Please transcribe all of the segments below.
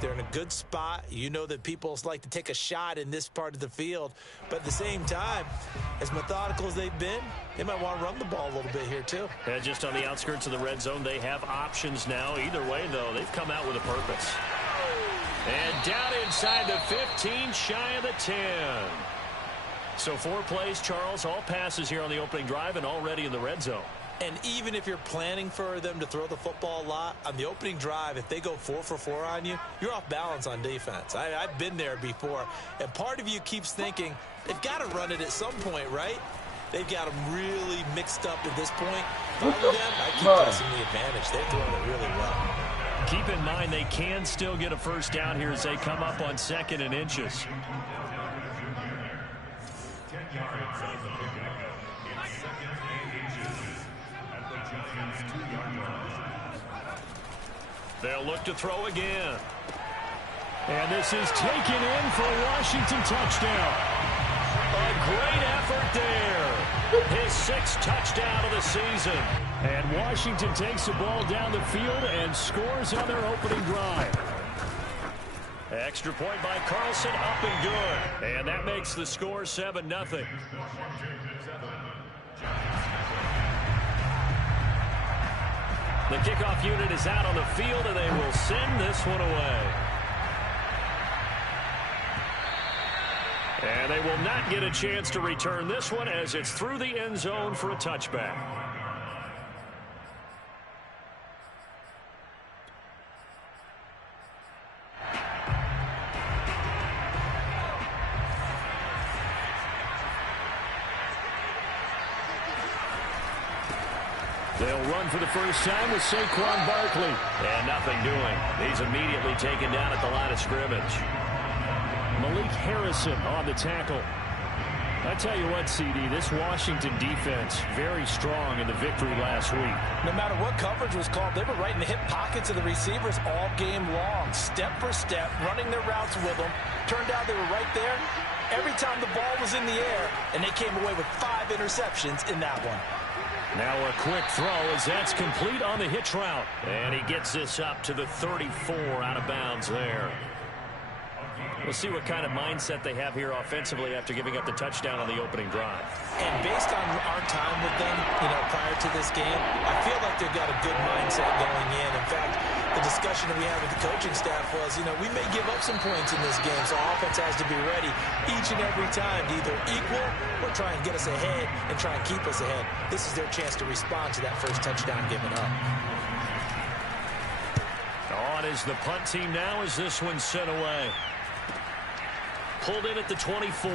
They're in a good spot. You know that people like to take a shot in this part of the field. But at the same time, as methodical as they've been, they might want to run the ball a little bit here too. Yeah, just on the outskirts of the red zone, they have options now. Either way, though, they've come out with a purpose. And down inside the 15, shy of the 10. So 4 plays, Charles, all passes here on the opening drive and already in the red zone. And even if you're planning for them to throw the football a lot, on the opening drive, if they go 4 for 4 on you, you're off balance on defense. I've been there before. And part of you keeps thinking, they've got to run it at some point, right? They've got them really mixed up at this point. Follow them, I keep pressing the advantage. They're throwing it really well. Keep in mind they can still get a first down here as they come up on 2nd and inches. They'll look to throw again. And this is taken in for a Washington touchdown. A great effort there. His 6th touchdown of the season. And Washington takes the ball down the field and scores on their opening drive. Extra point by Carlson, up and good. And that makes the score 7-0. The kickoff unit is out on the field, and they will send this one away. And they will not get a chance to return this one as it's through the end zone for a touchback. They'll run for the first time with Saquon Barkley. And nothing doing. He's immediately taken down at the line of scrimmage. Malik Harrison on the tackle. I tell you what, CD, this Washington defense, very strong in the victory last week. No matter what coverage was called, they were right in the hip pockets of the receivers all game long. Step for step, running their routes with them. Turned out they were right there every time the ball was in the air, and they came away with 5 interceptions in that one. Now a quick throw as that's complete on the hitch route. And he gets this up to the 34 out of bounds there. We'll see what kind of mindset they have here offensively after giving up the touchdown on the opening drive. And based on our time with them, prior to this game, I feel like they've got a good mindset going in. In fact, the discussion that we had with the coaching staff was, we may give up some points in this game, so our offense has to be ready each and every time to either equal or try and get us ahead and try and keep us ahead. This is their chance to respond to that first touchdown given up. On is the punt team now as this one's sent away. Pulled in at the 24.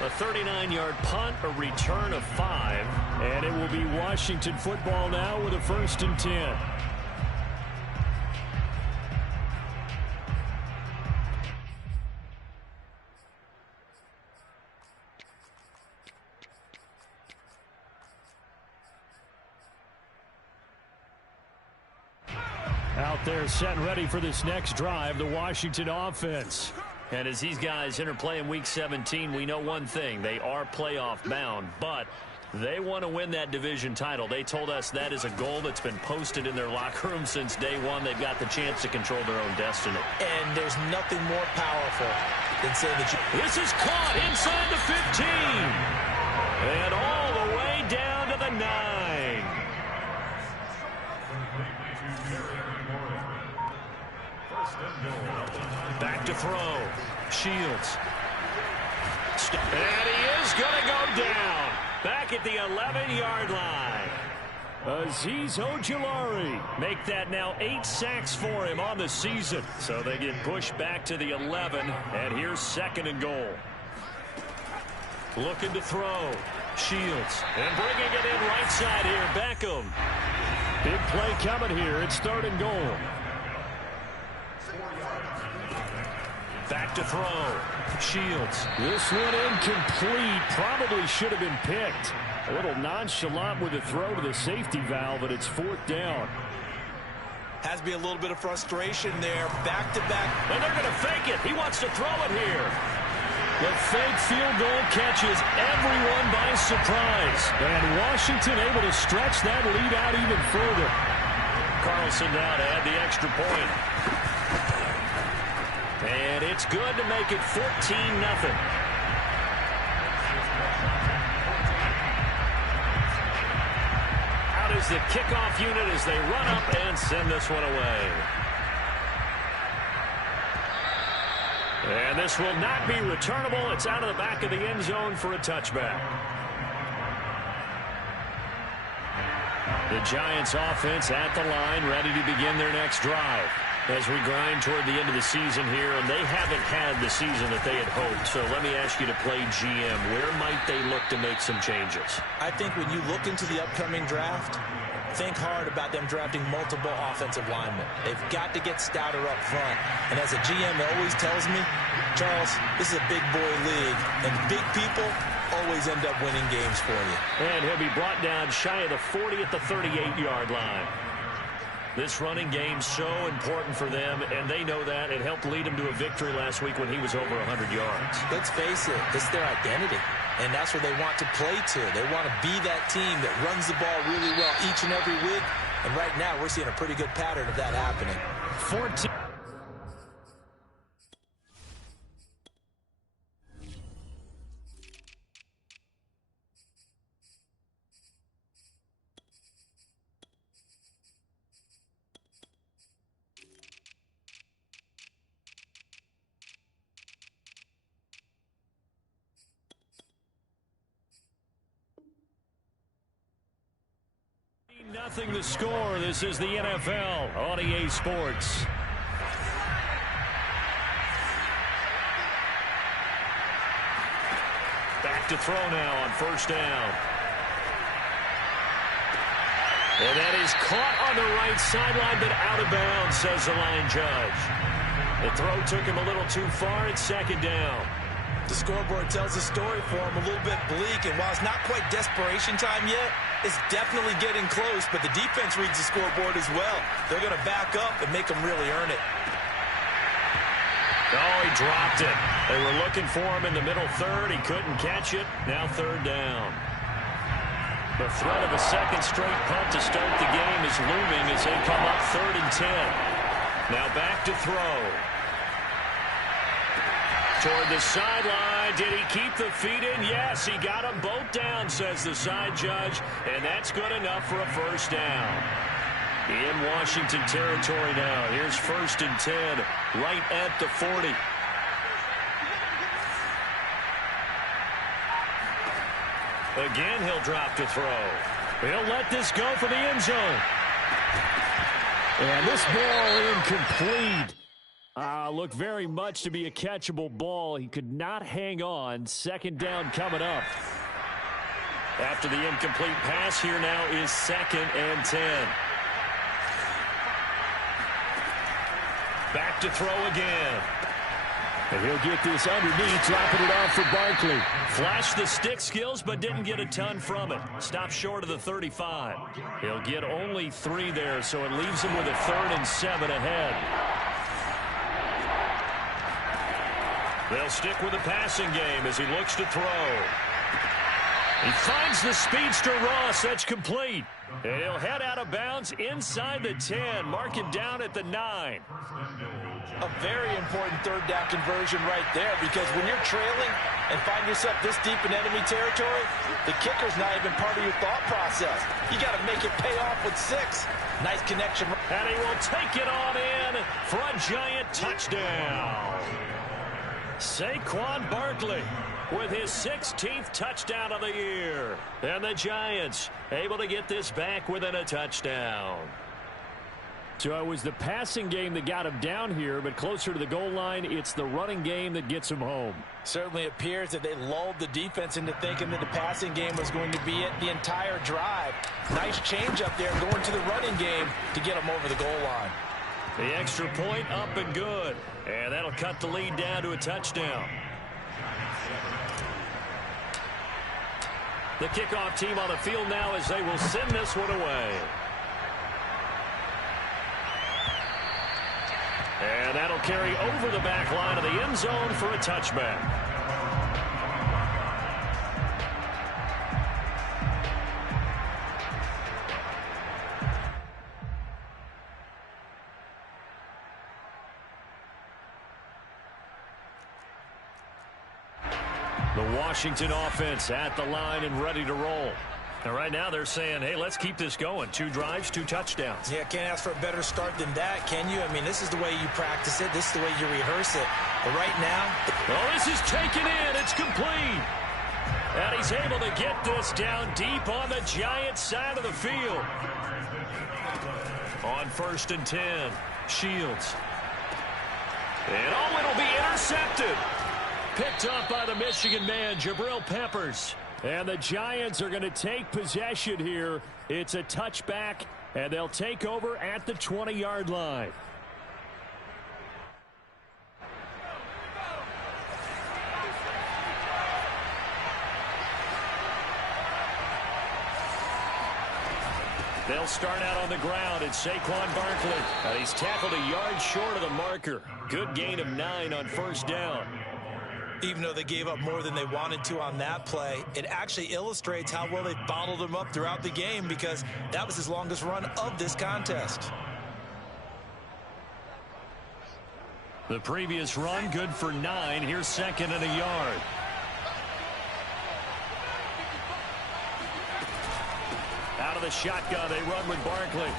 A 39-yard punt, a return of 5. And it will be Washington football now with a 1st and 10. Out there set and ready for this next drive, the Washington offense. And as these guys interplay in Week 17, we know one thing. They are playoff bound, but they want to win that division title. They told us that is a goal that's been posted in their locker room since day one. They've got the chance to control their own destiny. And there's nothing more powerful than saying that you... This is caught inside the 15. And all the way down to the 9. Back to throw. Shields. And he is going to go down. Back at the 11-yard line. Azeez Ojulari. Make that now 8 sacks for him on the season. So they get pushed back to the 11. And here's 2nd and goal. Looking to throw. Shields. And bringing it in right side here. Beckham. Big play coming here. It's 3rd and goal. Back to throw. Shields. This one incomplete. Probably should have been picked. A little nonchalant with the throw to the safety valve, but it's 4th down. Has to be a little bit of frustration there. Back to back. And they're going to fake it. He wants to throw it here. The fake field goal catches everyone by surprise. And Washington able to stretch that lead out even further. Carlson now to add the extra point. And it's good to make it 14-0. Out is the kickoff unit as they run up and send this one away. And this will not be returnable. It's out of the back of the end zone for a touchback. The Giants offense at the line, ready to begin their next drive as we grind toward the end of the season here, and they haven't had the season that they had hoped. So let me ask you to play GM. Where might they look to make some changes? I think when you look into the upcoming draft, think hard about them drafting multiple offensive linemen. They've got to get stouter up front. And as a GM always tells me, Charles, this is a big boy league, and big people always end up winning games for you. And he'll be brought down shy of the 40 at the 38-yard line. This running game's so important for them, and they know that. It helped lead him to a victory last week when he was over 100 yards. Let's face it, this is their identity, and that's where they want to play to. They want to be that team that runs the ball really well each and every week, and right now we're seeing a pretty good pattern of that happening. 14. Nothing the score. This is the NFL on EA Sports. Back to throw now on first down. And that is caught on the right sideline, but out of bounds, says the line judge. The throw took him a little too far. It's second down. The scoreboard tells the story for him, a little bit bleak, and while it's not quite desperation time yet, it's definitely getting close, but the defense reads the scoreboard as well. They're going to back up and make them really earn it. Oh, he dropped it. They were looking for him in the middle third. He couldn't catch it. Now third down. The threat of a second straight punt to start the game is looming as they come up 3rd and 10. Now back to throw. Toward the sideline. Did he keep the feet in? Yes, he got them both down, says the side judge, and that's good enough for a first down. In Washington territory now. Here's 1st and 10, right at the 40. Again, he'll drop to throw. He'll let this go for the end zone. And this ball incomplete. Looked very much to be a catchable ball. He could not hang on. Second down coming up. After the incomplete pass, here now is 2nd and 10. Back to throw again. And he'll get this underneath, dropping it off for Barkley. Flashed the stick skills, but didn't get a ton from it. Stopped short of the 35. He'll get only 3 there, so it leaves him with a 3rd and 7 ahead. They'll stick with the passing game as he looks to throw. He finds the speedster Ross. That's complete. And he'll head out of bounds inside the 10. Mark him down at the 9. A very important 3rd down conversion right there, because when you're trailing and find yourself this deep in enemy territory, the kicker's not even part of your thought process. You got to make it pay off with 6. Nice connection. And he will take it on in for a giant touchdown. Saquon Barkley with his 16th touchdown of the year. And the Giants able to get this back within a touchdown. So it was the passing game that got him down here, but closer to the goal line, it's the running game that gets him home. Certainly appears that they lulled the defense into thinking that the passing game was going to be it the entire drive. Nice change up there going to the running game to get him over the goal line. The extra point up and good. And that'll cut the lead down to a touchdown. The kickoff team on the field now as they will send this one away. And that'll carry over the back line of the end zone for a touchback. The Washington offense at the line and ready to roll. And right now they're saying, hey, let's keep this going. 2 drives, 2 touchdowns. Yeah, can't ask for a better start than that, can you? I mean, this is the way you practice it. This is the way you rehearse it. But right now... Oh, this is taken in. It's complete. And he's able to get this down deep on the Giants side of the field. On 1st and 10, Shields. And oh, it'll be intercepted. Picked up by the Michigan man, Jabril Peppers. And the Giants are going to take possession here. It's a touchback, and they'll take over at the 20-yard line. They'll start out on the ground. It's Saquon Barkley. And he's tackled a yard short of the marker. Good gain of 9 on 1st down. Even though they gave up more than they wanted to on that play, it actually illustrates how well they bottled him up throughout the game, because that was his longest run of this contest. The previous run, good for 9. Here's 2nd and a yard. Out of the shotgun, they run with Barkley.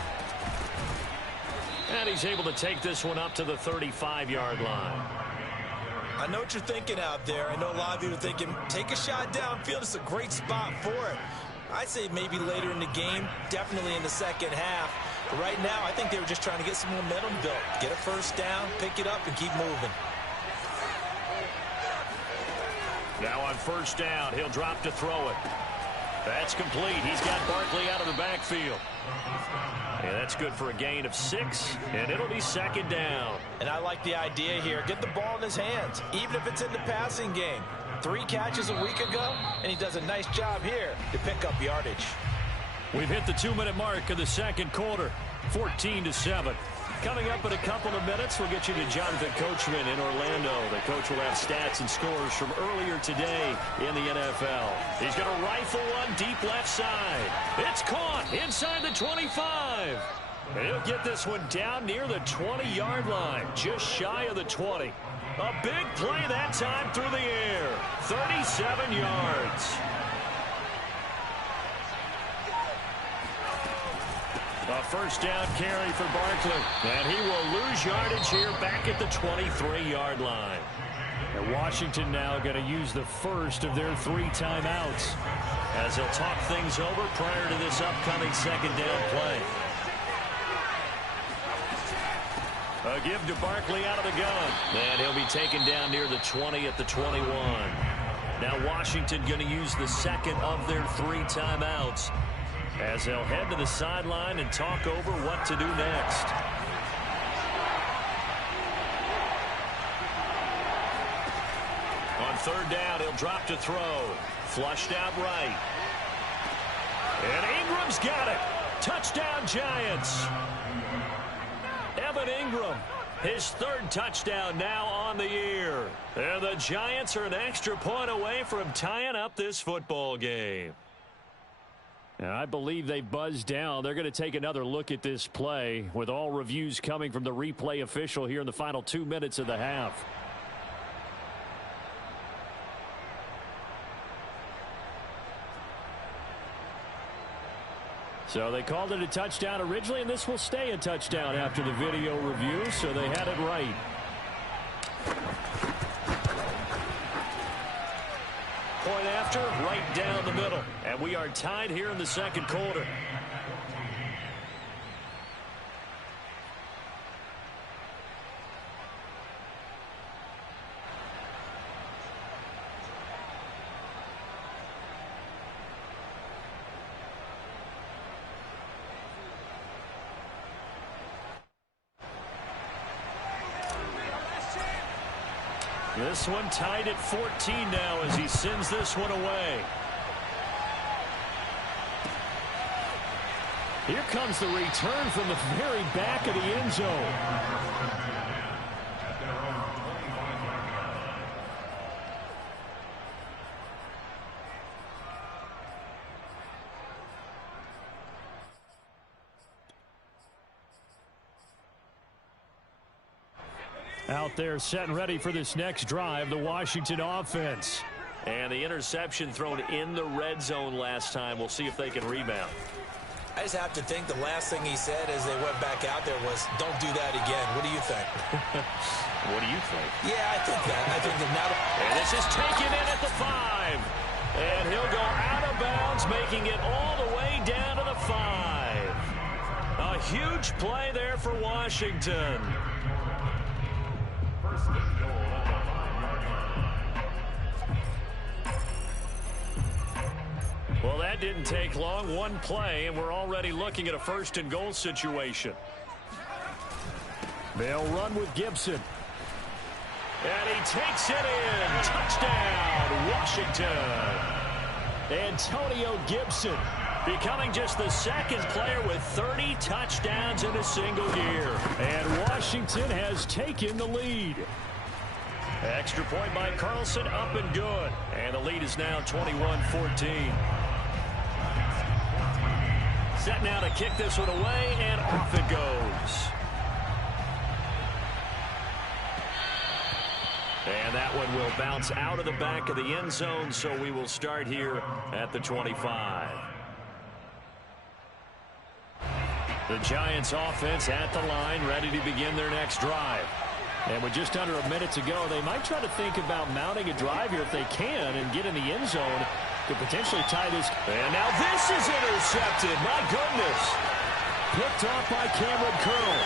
And he's able to take this one up to the 35-yard line. I know what you're thinking out there. I know a lot of you are thinking, take a shot downfield. It's a great spot for it. I'd say maybe later in the game, definitely in the second half. But right now, I think they were just trying to get some momentum built. Get a 1st down, pick it up, and keep moving. Now on 1st down, he'll drop to throw it. That's complete. He's got Barkley out of the backfield. Yeah, that's good for a gain of 6, and it'll be 2nd down. And I like the idea here. Get the ball in his hands, even if it's in the passing game. 3 catches a week ago, and he does a nice job here to pick up yardage. We've hit the 2-minute mark of the 2nd quarter, 14-7. Coming up in a couple of minutes, we'll get you to Jonathan Coachman in Orlando. The coach will have stats and scores from earlier today in the NFL. He's going to rifle one deep left side. It's caught inside the 25. And he'll get this one down near the 20-yard line, just shy of the 20. A big play that time through the air, 37 yards. A 1st down carry for Barkley. And he will lose yardage here back at the 23-yard line. And Washington now going to use the first of their 3 timeouts as they'll talk things over prior to this upcoming 2nd down play. A give to Barkley out of the gun. And he'll be taken down near the 20 at the 21. Now Washington going to use the 2nd of their 3 timeouts as they'll head to the sideline and talk over what to do next. On 3rd down, he'll drop to throw. Flushed out right. And Ingram's got it. Touchdown, Giants. Evan Ingram, his 3rd touchdown now on the year. And the Giants are an extra point away from tying up this football game. And I believe they buzzed down. They're going to take another look at this play with all reviews coming from the replay official here in the final 2 minutes of the half. So they called it a touchdown originally, and this will stay a touchdown after the video review, so they had it right. Point after, right down the middle. And we are tied here in the 2nd quarter. This one tied at 14 now as he sends this one away. Here comes the return from the very back of the end zone. Out there set and ready for this next drive, the Washington offense. And the interception thrown in the red zone last time. We'll see if they can rebound. I just have to think the last thing he said as they went back out there was, don't do that again. What do you think? What do you think? Yeah, I think that. I think that now. And this is taken in at the 5. And he'll go out of bounds, making it all the way down to the 5. A huge play there for Washington. Well, that didn't take long. One play, and we're already looking at a first-and-goal situation. They'll run with Gibson. And he takes it in. Touchdown, Washington. Antonio Gibson becoming just the second player with 30 touchdowns in a single year. And Washington has taken the lead. Extra point by Carlson, up and good. And the lead is now 21-14. Set now to kick this one away, and off it goes. And that one will bounce out of the back of the end zone, so we will start here at the 25. The Giants offense at the line, ready to begin their next drive. And with just under a minute to go, they might try to think about mounting a drive here if they can and get in the end zone to potentially tie this. And now this is intercepted. My goodness. Picked off by Cameron Curl.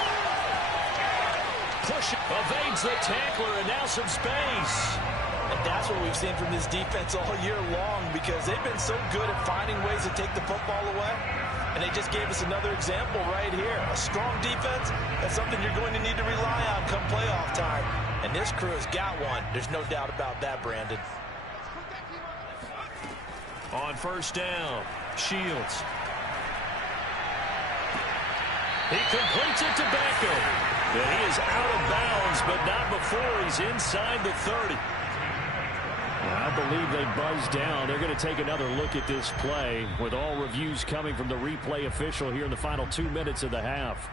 Push evades the tackler, and now some space. And that's what we've seen from this defense all year long, because they've been so good at finding ways to take the football away. And they just gave us another example right here. A strong defense, that's something you're going to need to rely on come playoff time. And this crew has got one. There's no doubt about that, Brandon. On first down, Shields. He completes it to Beckham. And he is out of bounds, but not before he's inside the 30. I believe they buzzed down. They're going to take another look at this play with all reviews coming from the replay official here in the final 2 minutes of the half.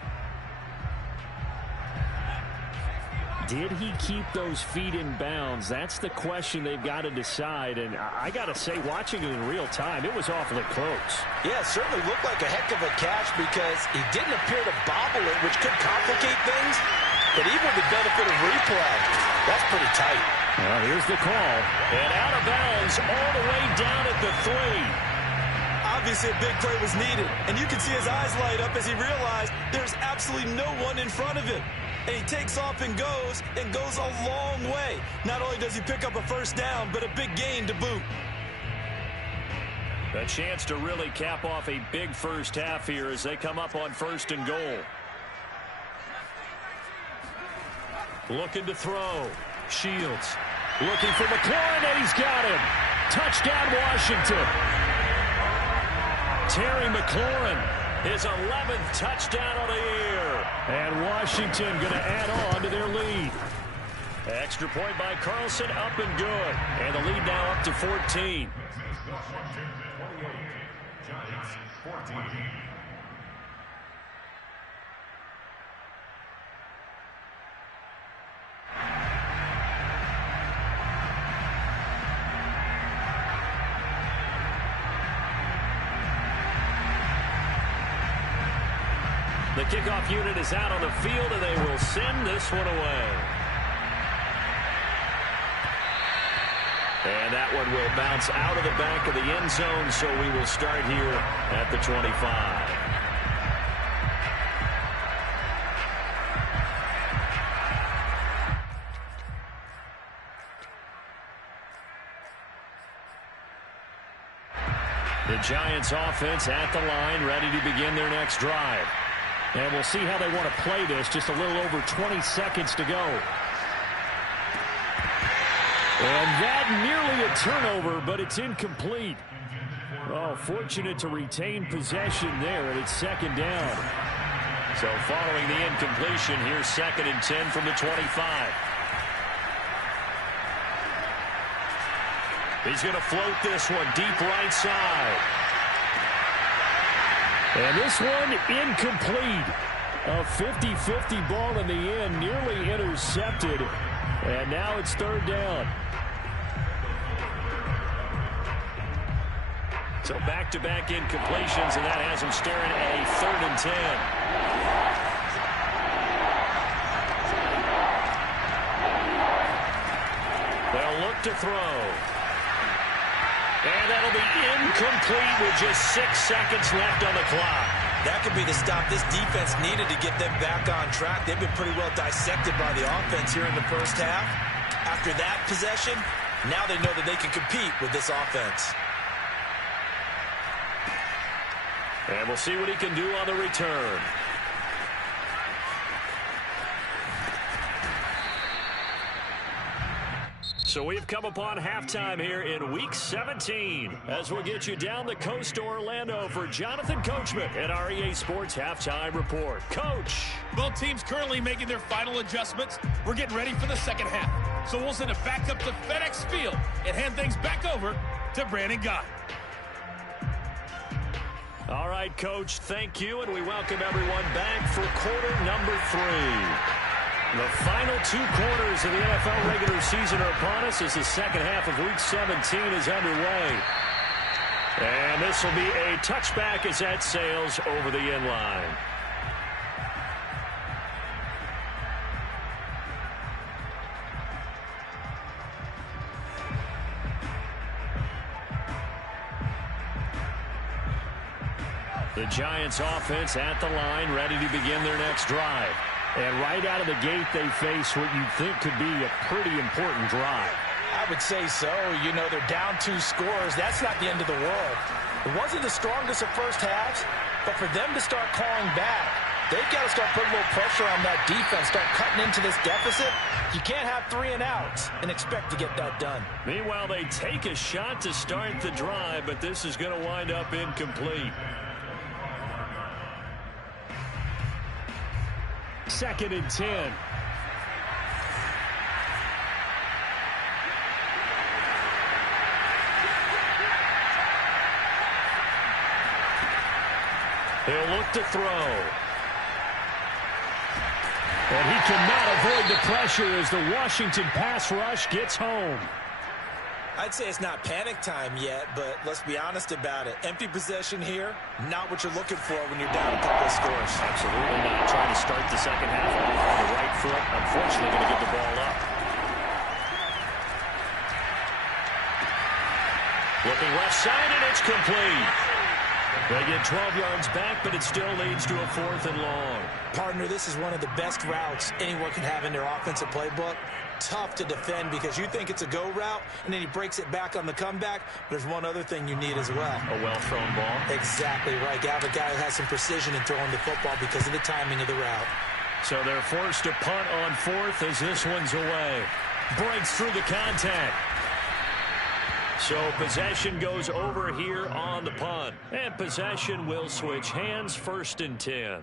Did he keep those feet in bounds? That's the question they've got to decide. And I got to say, watching it in real time, it was awfully close. Yeah, it certainly looked like a heck of a catch because he didn't appear to bobble it, which could complicate things. But even with the benefit of replay, that's pretty tight. Well, here's the call. And out of bounds all the way down at the 3. Obviously, a big play was needed. And you can see his eyes light up as he realized there's absolutely no one in front of him. And he takes off and goes a long way. Not only does he pick up a first down, but a big gain to boot. A chance to really cap off a big first half here as they come up on first and goal. Looking to throw. Shields looking for McLaurin, and he's got him. Touchdown, Washington. Terry McLaurin, his 11th touchdown of the year. And Washington going to add on to their lead. Extra point by Carlson, up and good. And the lead now up to 14. Giants 14. The kickoff unit is out on the field, and they will send this one away. And that one will bounce out of the back of the end zone, so we will start here at the 25. The Giants offense at the line, ready to begin their next drive. And we'll see how they want to play this. Just a little over 20 seconds to go. And that nearly a turnover, but it's incomplete. Oh, fortunate to retain possession there, and it's second down. So following the incompletion, here's 2nd and 10 from the 25. He's going to float this one deep right side. And this one incomplete. A 50-50 ball in the end, nearly intercepted. And now it's 3rd down. So back-to-back incompletions, and that has him staring at a 3rd and 10. They'll look to throw. And that'll be incomplete with just 6 seconds left on the clock. That could be the stop this defense needed to get them back on track. They've been pretty well dissected by the offense here in the first half. After that possession, now they know that they can compete with this offense. And we'll see what he can do on the return. So we've come upon halftime here in Week 17 as we'll get you down the coast to Orlando for Jonathan Coachman at our EA Sports Halftime Report. Coach. Both teams currently making their final adjustments. We're getting ready for the second half. So we'll send it back up to FedEx Field and hand things back over to Brandon Guy. All right, Coach, thank you, and we welcome everyone back for quarter number 3. The final 2 quarters of the NFL regular season are upon us as the second half of Week 17 is underway. And this will be a touchback as that sails over the end line. The Giants offense at the line, ready to begin their next drive. And right out of the gate, they face what you'd think could be a pretty important drive. I would say so. You know, they're down 2 scores. That's not the end of the world. It wasn't the strongest of first halves, but for them to start calling back, they've got to start putting a little pressure on that defense, start cutting into this deficit. You can't have 3 and outs and expect to get that done. Meanwhile, they take a shot to start the drive, but this is going to wind up incomplete. 2nd and 10. He'll look to throw. And he cannot avoid the pressure as the Washington pass rush gets home. I'd say it's not panic time yet, but let's be honest about it. Empty possession here, not what you're looking for when you're down a couple of scores. Absolutely not. Trying to start the second half off on the right foot. Unfortunately, going to get the ball up. Looking left side, and it's complete. They get 12 yards back, but it still leads to a 4th and long. Partner, this is one of the best routes anyone can have in their offensive playbook. Tough to defend because you think it's a go route, and then he breaks it back on the comeback. There's one other thing you need as well. A well-thrown ball. Exactly right. You have a guy who has some precision in throwing the football because of the timing of the route. So they're forced to punt on 4th as this one's away. Breaks through the contact. So possession goes over here on the punt. And possession will switch hands, 1st and 10.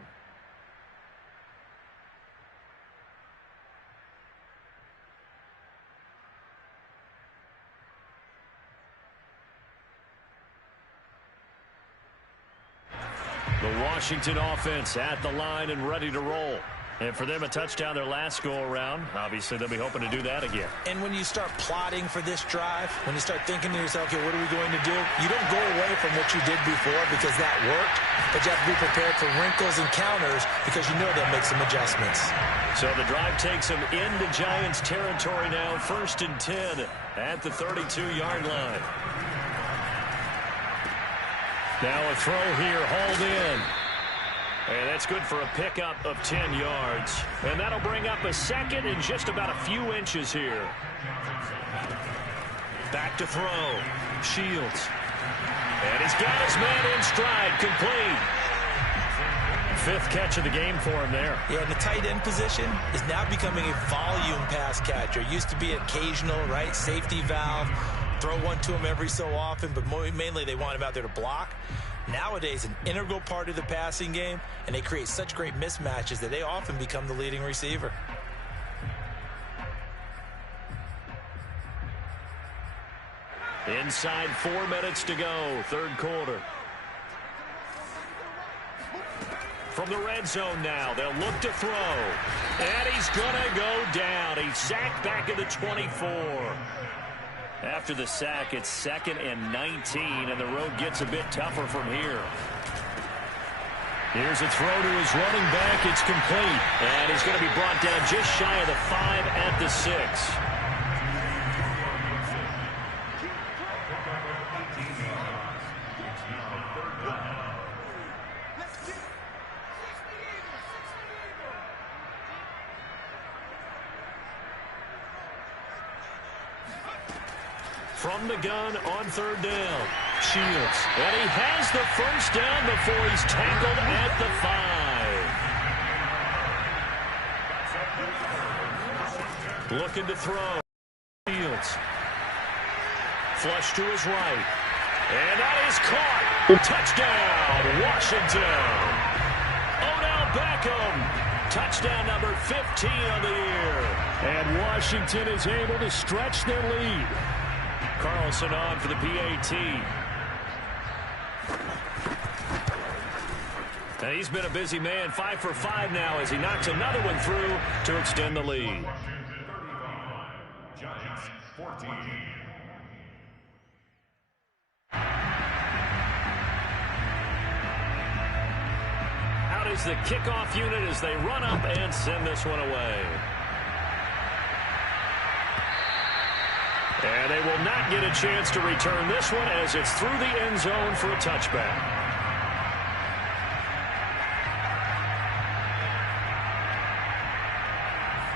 The Washington offense at the line and ready to roll. And for them, a touchdown their last go-around. Obviously, they'll be hoping to do that again. And when you start plotting for this drive, when you start thinking to yourself, okay, what are we going to do? You don't go away from what you did before because that worked, but you have to be prepared for wrinkles and counters because you know they'll make some adjustments. So the drive takes them into Giants territory now, 1st and 10 at the 32-yard line. Now a throw here, hauled in. And that's good for a pickup of 10 yards. And that'll bring up a 2nd and just about a few inches here. Back to throw. Shields. And he's got his man in stride, complete. 5th catch of the game for him there. Yeah, and the tight end position is now becoming a volume pass catcher. It used to be occasional, right? Safety valve. Throw one to him every so often, but mainly they want him out there to block. Nowadays, an integral part of the passing game, and they create such great mismatches that they often become the leading receiver. Inside 4 minutes to go, 3rd quarter. From the red zone now, they'll look to throw. And he's going to go down. He's sacked back at the 24. After the sack, it's 2nd and 19, and the road gets a bit tougher from here. Here's a throw to his running back. It's complete, and he's going to be brought down just shy of the 5 at the 6. From the gun on 3rd down. Shields. And he has the first down before he's tackled at the 5. Looking to throw. Shields. Flush to his right. And that is caught. Touchdown, Washington. Odell Beckham. Touchdown number 15 on the year. And Washington is able to stretch their lead. Carlson on for the PAT. And he's been a busy man, 5 for 5 now as he knocks another one through to extend the lead. Giants 14. Out is the kickoff unit as they run up and send this one away. And they will not get a chance to return this one as it's through the end zone for a touchback.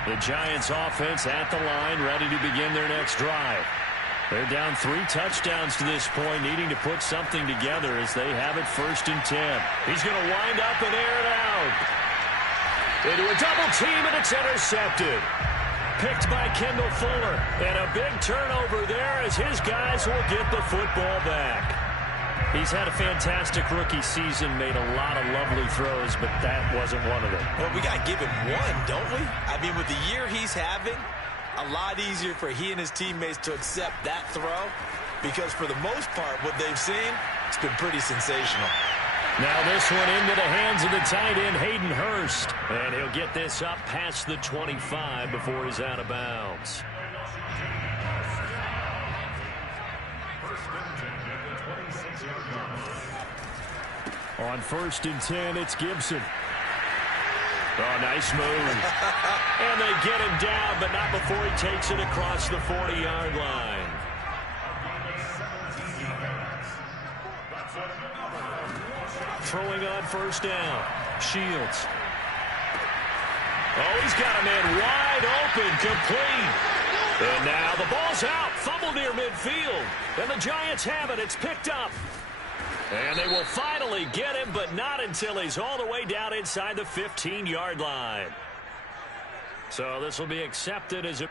The Giants offense at the line, ready to begin their next drive. They're down 3 touchdowns to this point, needing to put something together as they have it 1st and 10. He's going to wind up and air it out. Into a double team, and it's intercepted. Picked by Kendall Fuller. And a big turnover there as his guys will get the football back. He's had a fantastic rookie season, made a lot of lovely throws, but that wasn't one of them. Well, we got to give him one, don't we? I mean, with the year he's having, a lot easier for he and his teammates to accept that throw because for the most part, what they've seen, it's been pretty sensational. Now this one into the hands of the tight end, Hayden Hurst. And he'll get this up past the 25 before he's out of bounds. On 1st and 10, it's Gibson. Oh, nice move. And they get him down, but not before he takes it across the 40-yard line. Throwing on 1st down. Shields. Oh, he's got a man wide open, complete. And now the ball's out. Fumble near midfield. And the Giants have it. It's picked up. And they will finally get him, but not until he's all the way down inside the 15-yard line. So this will be accepted as a...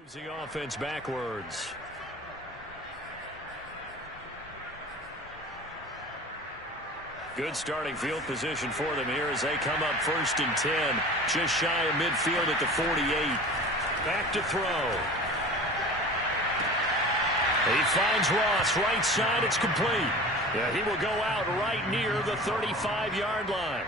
Moves the offense backwards. Good starting field position for them here as they come up 1st and 10. Just shy of midfield at the 48. Back to throw. He finds Ross, right side, it's complete. Yeah, he will go out right near the 35-yard line.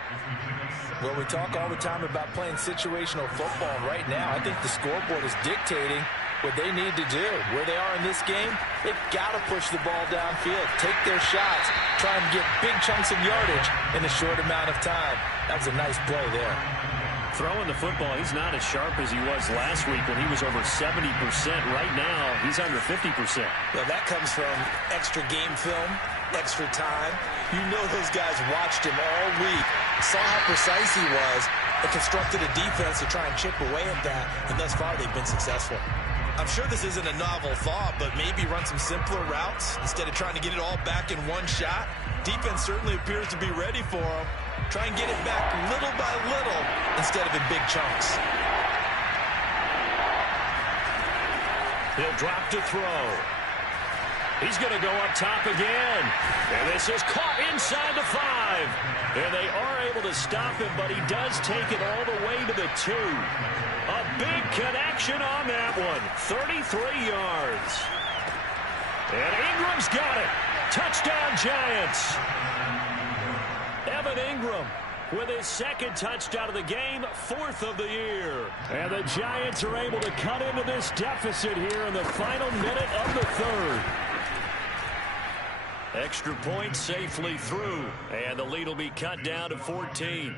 Well, we talk all the time about playing situational football. Right now, I think the scoreboard is dictating what they need to do. Where they are in this game, they've got to push the ball downfield, take their shots, try and get big chunks of yardage in a short amount of time. That was a nice play there. Throwing the football, he's not as sharp as he was last week when he was over 70%. Right now, he's under 50%. Well, that comes from extra game film, extra time. You know those guys watched him all week, saw how precise he was, and constructed a defense to try and chip away at that, and thus far they've been successful. I'm sure this isn't a novel thought, but maybe run some simpler routes instead of trying to get it all back in one shot. Defense certainly appears to be ready for him. Try and get it back little by little instead of in big chunks. He'll drop to throw. He's going to go up top again. And this is caught inside the 5. And they are able to stop him, but he does take it all the way to the 2. A big connection on that one. 33 yards. And Ingram's got it. Touchdown, Giants. Evan Ingram with his second touchdown of the game, 4th of the year. And the Giants are able to cut into this deficit here in the final minute of the 3rd. Extra point safely through, and the lead will be cut down to 14.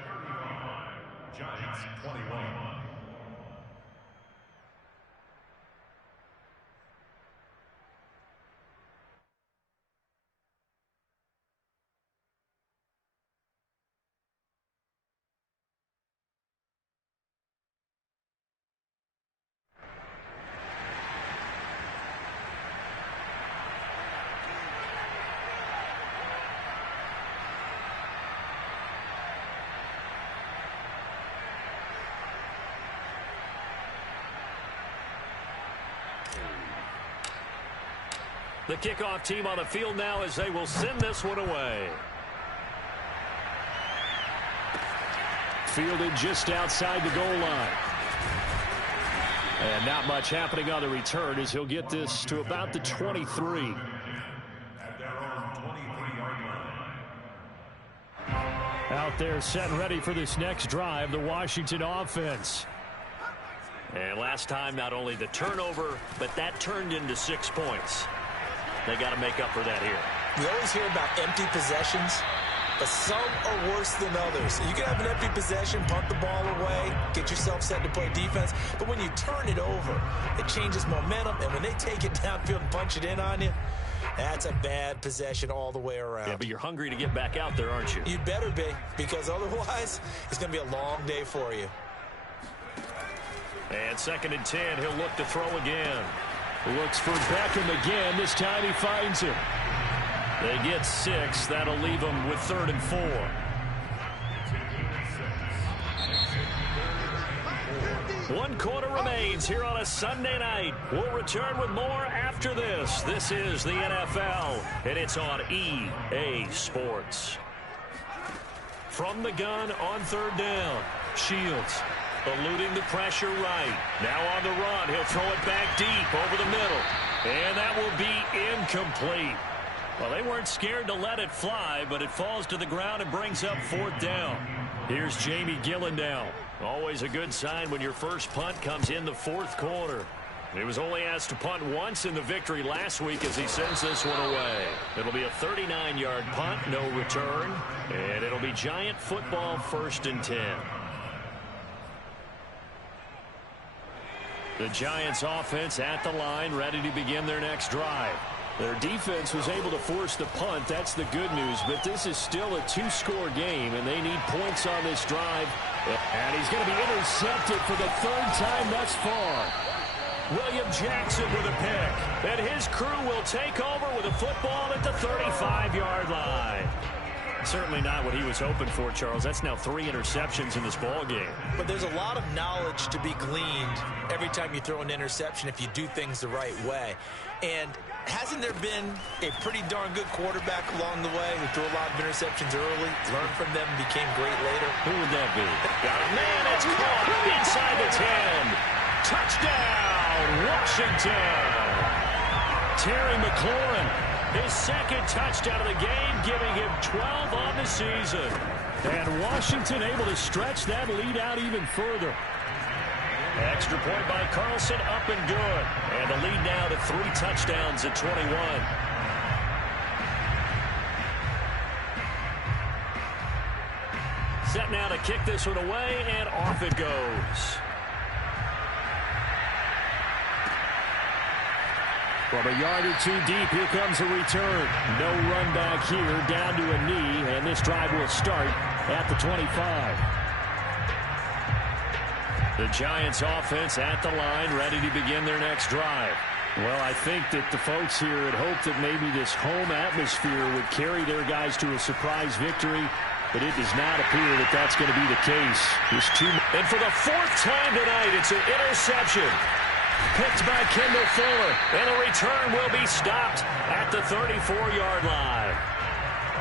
Giants 21. The kickoff team on the field now as they will send this one away. Fielded just outside the goal line. And not much happening on the return as he'll get this to about the 23. At their own 23-yard line. Out there set and ready for this next drive, the Washington offense. And last time, not only the turnover, but that turned into 6 points. They got to make up for that here. We always hear about empty possessions, but some are worse than others. You can have an empty possession, punt the ball away, get yourself set to play defense, but when you turn it over, it changes momentum, and when they take it downfield and punch it in on you, that's a bad possession all the way around. Yeah, but you're hungry to get back out there, aren't you? You better be, because otherwise, it's going to be a long day for you. And 2nd and 10, he'll look to throw again. Looks for Beckham again. This time he finds him. They get 6. That'll leave them with 3rd and 4. 1 quarter remains here on a Sunday night. We'll return with more after this. This is the NFL, and it's on EA Sports. From the gun on 3rd down, Shields eluding the pressure right. Now on the run, he'll throw it back deep over the middle. And that will be incomplete. Well, they weren't scared to let it fly, but it falls to the ground and brings up 4th down. Here's Jamie Gillen now. Always a good sign when your first punt comes in the 4th quarter. He was only asked to punt once in the victory last week as he sends this one away. It'll be a 39-yard punt, no return. And it'll be Giant football 1st and 10. The Giants offense at the line, ready to begin their next drive. Their defense was able to force the punt. That's the good news, but this is still a 2-score game, and they need points on this drive. And he's going to be intercepted for the 3rd time thus far. William Jackson with a pick. And his crew will take over with a football at the 35-yard line. Certainly not what he was hoping for, Charles. That's now 3 interceptions in this ball game. But there's a lot of knowledge to be gleaned every time you throw an interception if you do things the right way. And hasn't there been a pretty darn good quarterback along the way who threw a lot of interceptions early, learned from them, and became great later? Who would that be? Got a man that's caught inside the 10. Touchdown, Washington. Terry McLaurin, his 2nd touchdown of the game, giving him 12 on the season. And Washington able to stretch that lead out even further. Extra point by Carlson, up and good. And the lead now to 3 touchdowns at 21. Set now to kick this one away, and off it goes. From a yard or 2 deep, here comes a return. No run back here, down to a knee, and this drive will start at the 25. The Giants offense at the line, ready to begin their next drive. Well, I think that the folks here had hoped that maybe this home atmosphere would carry their guys to a surprise victory, but it does not appear that that's going to be the case. And for the 4th time tonight, it's an interception. Picked by Kendall Fuller. And the return will be stopped at the 34-yard line.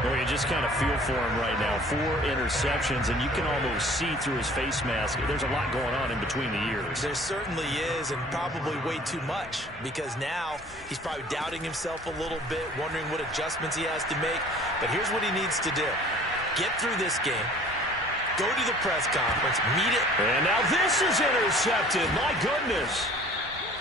Well, you just kind of feel for him right now. 4 interceptions, and you can almost see through his face mask. There's a lot going on in between the ears. There certainly is, and probably way too much, because now he's probably doubting himself a little bit, wondering what adjustments he has to make. But here's what he needs to do. Get through this game. Go to the press conference. Meet it. And now this is intercepted. My goodness.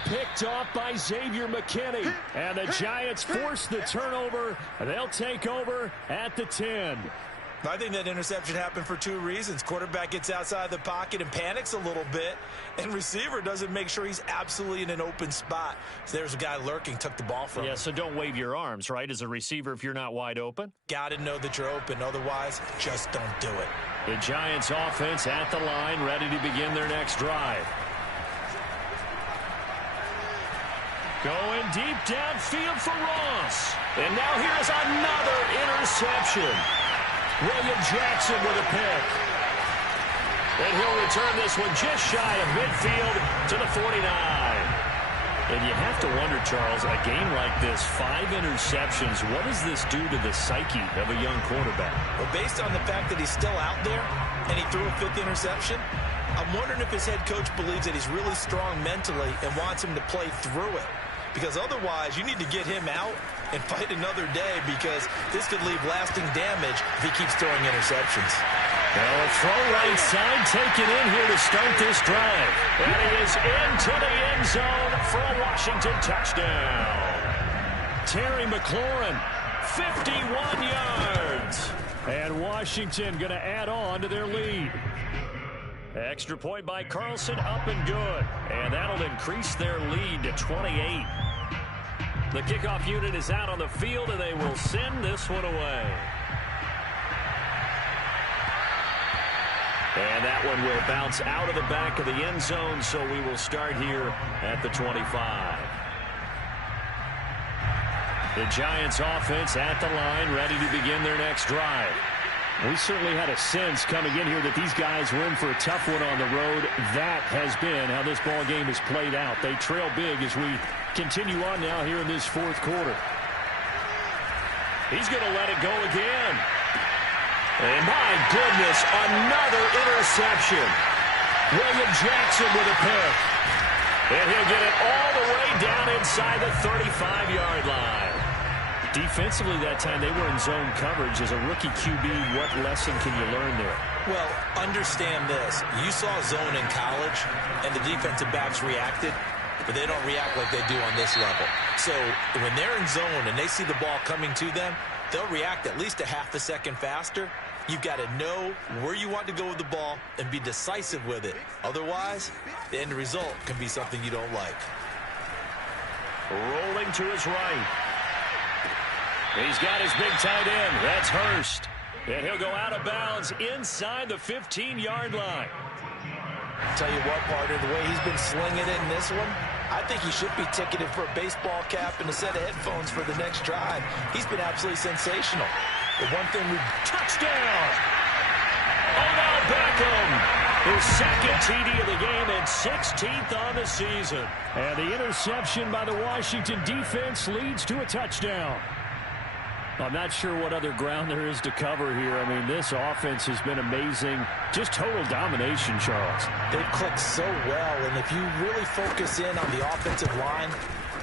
Picked off by Xavier McKinney. And the Giants force the turnover. They'll take over at the 10. I think that interception happened for 2 reasons. Quarterback gets outside the pocket and panics a little bit, and receiver doesn't make sure he's absolutely in an open spot. So there's a guy lurking, took the ball from him. Yeah, so don't wave your arms, right, as a receiver if you're not wide open? Got to know that you're open. Otherwise, just don't do it. The Giants offense at the line, ready to begin their next drive. Going deep downfield for Ross. And now here's another interception. William Jackson with a pick. And he'll return this one just shy of midfield to the 49. And you have to wonder, Charles, a game like this, 5 interceptions, what does this do to the psyche of a young quarterback? Well, based on the fact that he's still out there and he threw a 5th interception, I'm wondering if his head coach believes that he's really strong mentally and wants him to play through it. Because otherwise, you need to get him out and fight another day, because this could leave lasting damage if he keeps throwing interceptions. Well, a throw right side taken in here to start this drive. And he is into the end zone for a Washington touchdown. Terry McLaurin, 51 yards. And Washington going to add on to their lead. Extra point by Carlson, up and good. And that'll increase their lead to 28. The kickoff unit is out on the field, and they will send this one away. And that one will bounce out of the back of the end zone, so we will start here at the 25. The Giants offense at the line, ready to begin their next drive. We certainly had a sense coming in here that these guys were in for a tough one on the road. That has been how this ball game has played out. They trail big as we continue on now here in this 4th quarter. He's going to let it go again. And my goodness, another interception. William Jackson with a pick. And he'll get it all the way down inside the 35-yard line. Defensively that time, they were in zone coverage. As a rookie QB, what lesson can you learn there? Well, understand this. You saw zone in college, and the defensive backs reacted, but they don't react like they do on this level. So when they're in zone and they see the ball coming to them, they'll react at least a half a second faster. You've got to know where you want to go with the ball and be decisive with it. Otherwise, the end result can be something you don't like. Rolling to his right. He's got his big tight end. That's Hurst. And he'll go out of bounds inside the 15-yard line. Tell you what, partner, the way he's been slinging it in this one, I think he should be ticketed for a baseball cap and a set of headphones for the next drive. He's been absolutely sensational. The one thing we... Touchdown! Odell Beckham! His second TD of the game and 16th on the season. And the interception by the Washington defense leads to a touchdown. I'm not sure what other ground there is to cover here. I mean, this offense has been amazing. Just total domination, Charles. They've clicked so well, and if you really focus in on the offensive line,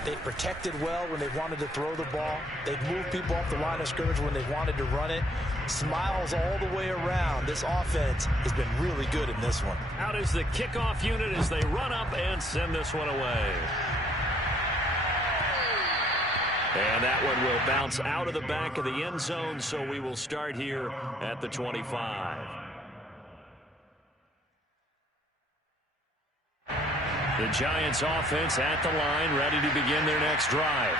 they've protected well when they've wanted to throw the ball. They've moved people off the line of scrimmage when they've wanted to run it. Smiles all the way around. This offense has been really good in this one. Out is the kickoff unit as they run up and send this one away. And that one will bounce out of the back of the end zone, so we will start here at the 25. The Giants offense at the line, ready to begin their next drive.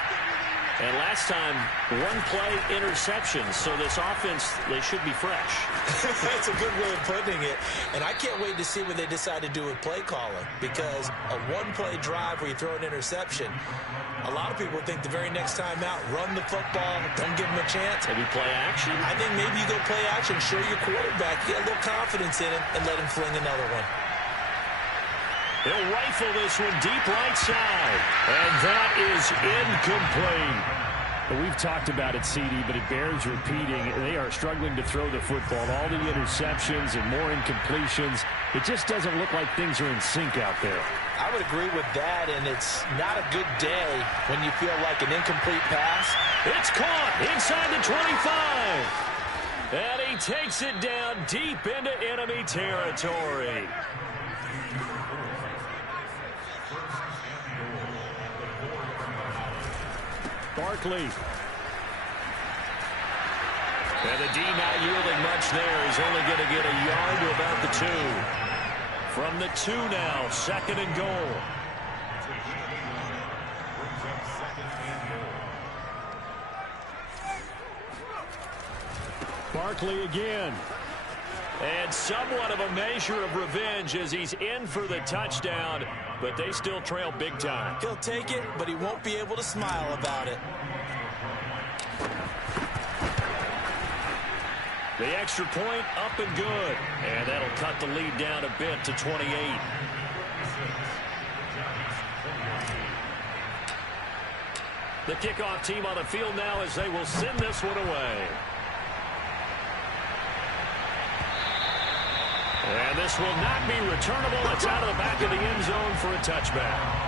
And last time, one play interception, so this offense, they should be fresh. That's a good way of putting it. And I can't wait to see what they decide to do with play calling, because a one-play drive where you throw an interception, a lot of people think the very next time out, run the football, don't give them a chance. Maybe play action? I think maybe you go play action, show your quarterback, get a little confidence in him, and let him fling another one. He'll rifle this one deep right side. And that is incomplete. We've talked about it, CD, but it bears repeating. They are struggling to throw the football. All the interceptions and more incompletions. It just doesn't look like things are in sync out there. I would agree with that, and it's not a good day when you feel like an incomplete pass. It's caught inside the 25. And he takes it down deep into enemy territory. Barkley. And the D not yielding much there. He's only going to get a yard to about the 2. From the 2 now, 2nd and goal. Barkley again. And somewhat of a measure of revenge as he's in for the touchdown, but they still trail big time. He'll take it, but he won't be able to smile about it. The extra point up and good. And that'll cut the lead down a bit to 28. The kickoff team on the field now as they will send this one away. And this will not be returnable. It's out of the back of the end zone for a touchback.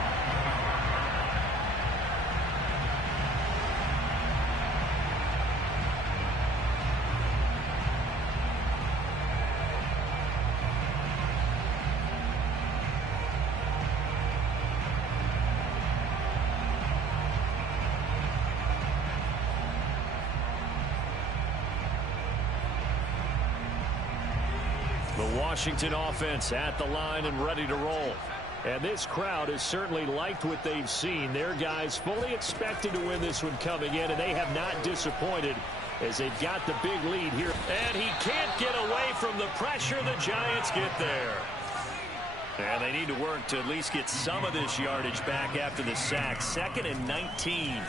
The Washington offense at the line and ready to roll. And this crowd has certainly liked what they've seen. Their guys fully expected to win this one coming in, and they have not disappointed as they've got the big lead here. And he can't get away from the pressure. The Giants get there. And they need to work to at least get some of this yardage back after the sack. 2nd and 19.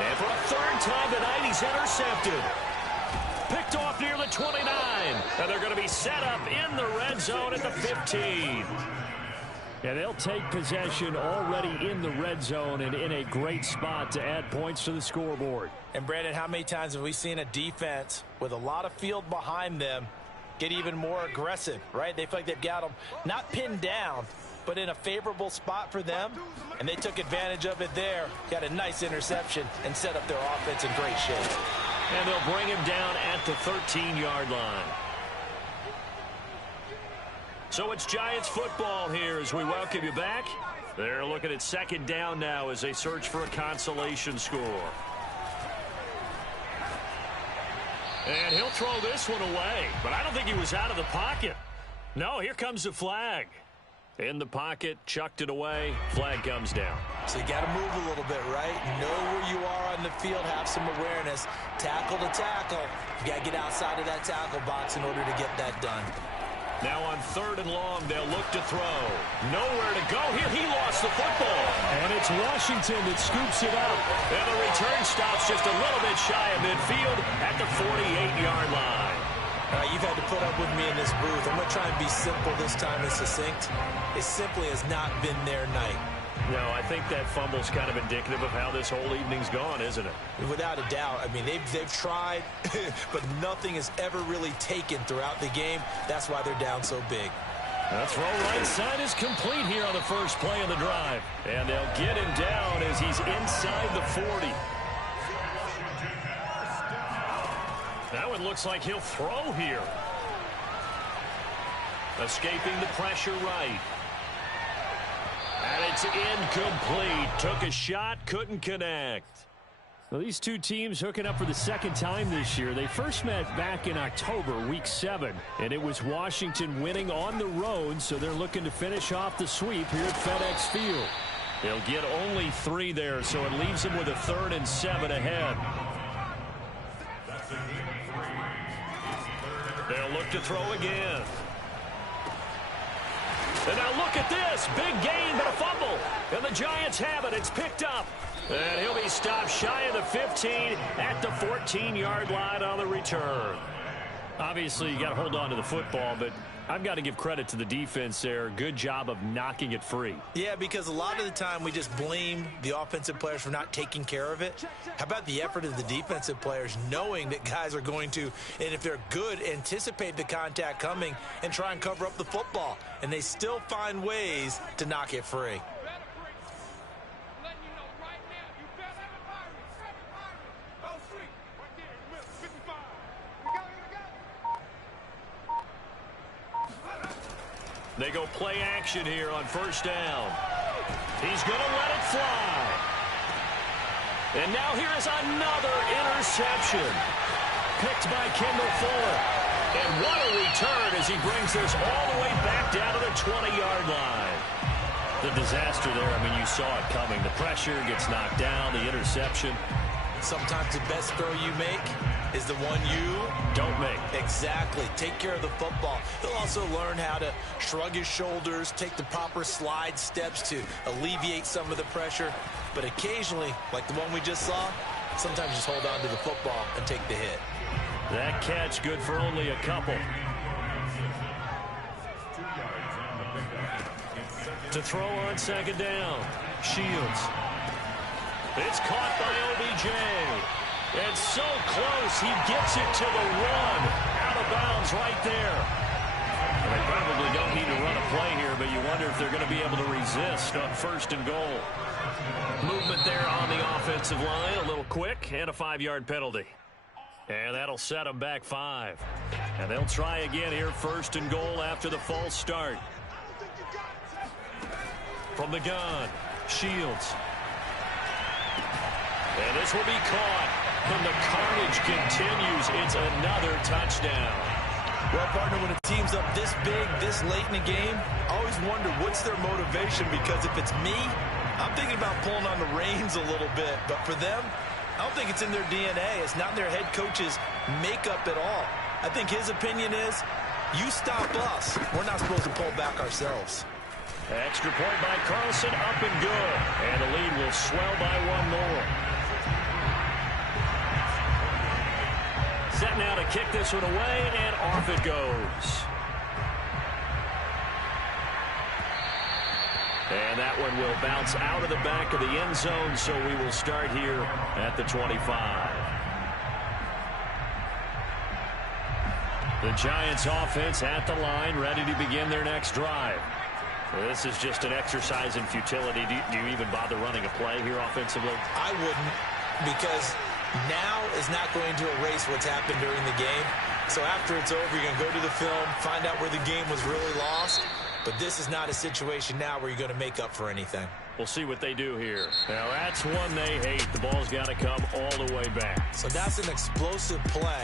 And for a 3rd time tonight, he's intercepted. Picked off near the 29. And they're going to be set up in the red zone at the 15. And they'll take possession already in the red zone and in a great spot to add points to the scoreboard. And, Brandon, how many times have we seen a defense with a lot of field behind them get even more aggressive, right? They feel like they've got them not pinned down, but in a favorable spot for them. And they took advantage of it there. Got a nice interception and set up their offense in great shape. And they'll bring him down at the 13-yard line. So it's Giants football here as we welcome you back. They're looking at 2nd down now as they search for a consolation score. And he'll throw this one away, but I don't think he was out of the pocket. No, here comes the flag. In the pocket, chucked it away, flag comes down. So you got to move a little bit, right? Know where you are on the field, have some awareness. Tackle to tackle. You got to get outside of that tackle box in order to get that done. Now on 3rd and long, they'll look to throw. Nowhere to go here. He lost the football. And it's Washington that scoops it up. And the return stops just a little bit shy of midfield at the 48-yard line. You've had to put up with me in this booth. I'm going to try and be simple this time and succinct. It simply has not been their night. No, I think that fumble's kind of indicative of how this whole evening's gone, isn't it? Without a doubt. I mean, they've tried, but nothing has ever really taken throughout the game. That's why they're down so big. The throw right side is complete here on the first play of the drive. And they'll get him down as he's inside the 40. That one looks like he'll throw here. Escaping the pressure right. And it's incomplete. Took a shot, couldn't connect. Well, these two teams hooking up for the 2nd time this year. They first met back in October, week 7. And it was Washington winning on the road, so they're looking to finish off the sweep here at FedEx Field. They'll get only 3 there, so it leaves them with a 3rd and 7 ahead. They'll look to throw again. And now look at this. Big gain, but a fumble. And the Giants have it. It's picked up. And he'll be stopped shy of the 15 at the 14-yard line on the return. Obviously, you got to hold on to the football, but I've got to give credit to the defense there. Good job of knocking it free. Yeah, because a lot of the time we just blame the offensive players for not taking care of it. How about the effort of the defensive players knowing that guys are going to, and if they're good, anticipate the contact coming and try and cover up the football. And they still find ways to knock it free. They go play action here on first down. He's going to let it fly. And now here is another interception. Picked by Kendall Fuller. And what a return as he brings this all the way back down to the 20-yard line. The disaster there, I mean, you saw it coming. The pressure gets knocked down, the interception. Sometimes the best throw you make is the one you don't make. Exactly. Take care of the football. He'll also learn how to shrug his shoulders, take the proper slide steps to alleviate some of the pressure. But occasionally, like the one we just saw, sometimes just hold on to the football and take the hit. That catch good for only a couple. To throw on second down. Shields. It's caught by OBJ. And so close, he gets it to the one. Out of bounds right there. And they probably don't need to run a play here, but you wonder if they're going to be able to resist on first and goal. Movement there on the offensive line, a little quick, and a 5-yard penalty. And that'll set them back 5. And they'll try again here, first and goal after the false start. From the gun, Shields. And this will be caught. And the carnage continues. It's another touchdown. Well, partner, when a team's up this big, this late in the game, I always wonder what's their motivation, because if it's me, I'm thinking about pulling on the reins a little bit. But for them, I don't think it's in their DNA. It's not their head coach's makeup at all. I think his opinion is, you stop us. We're not supposed to pull back ourselves. Extra point by Carlson, up and good. And the lead will swell by one more. Set now to kick this one away, and off it goes. And that one will bounce out of the back of the end zone, so we will start here at the 25. The Giants offense at the line, ready to begin their next drive. This is just an exercise in futility. Do you even bother running a play here offensively? I wouldn't, because now is not going to erase what's happened during the game. So after it's over, you're going to go to the film, find out where the game was really lost. But this is not a situation now where you're going to make up for anything. We'll see what they do here. Now, that's one they hate. The ball's got to come all the way back. So that's an explosive play.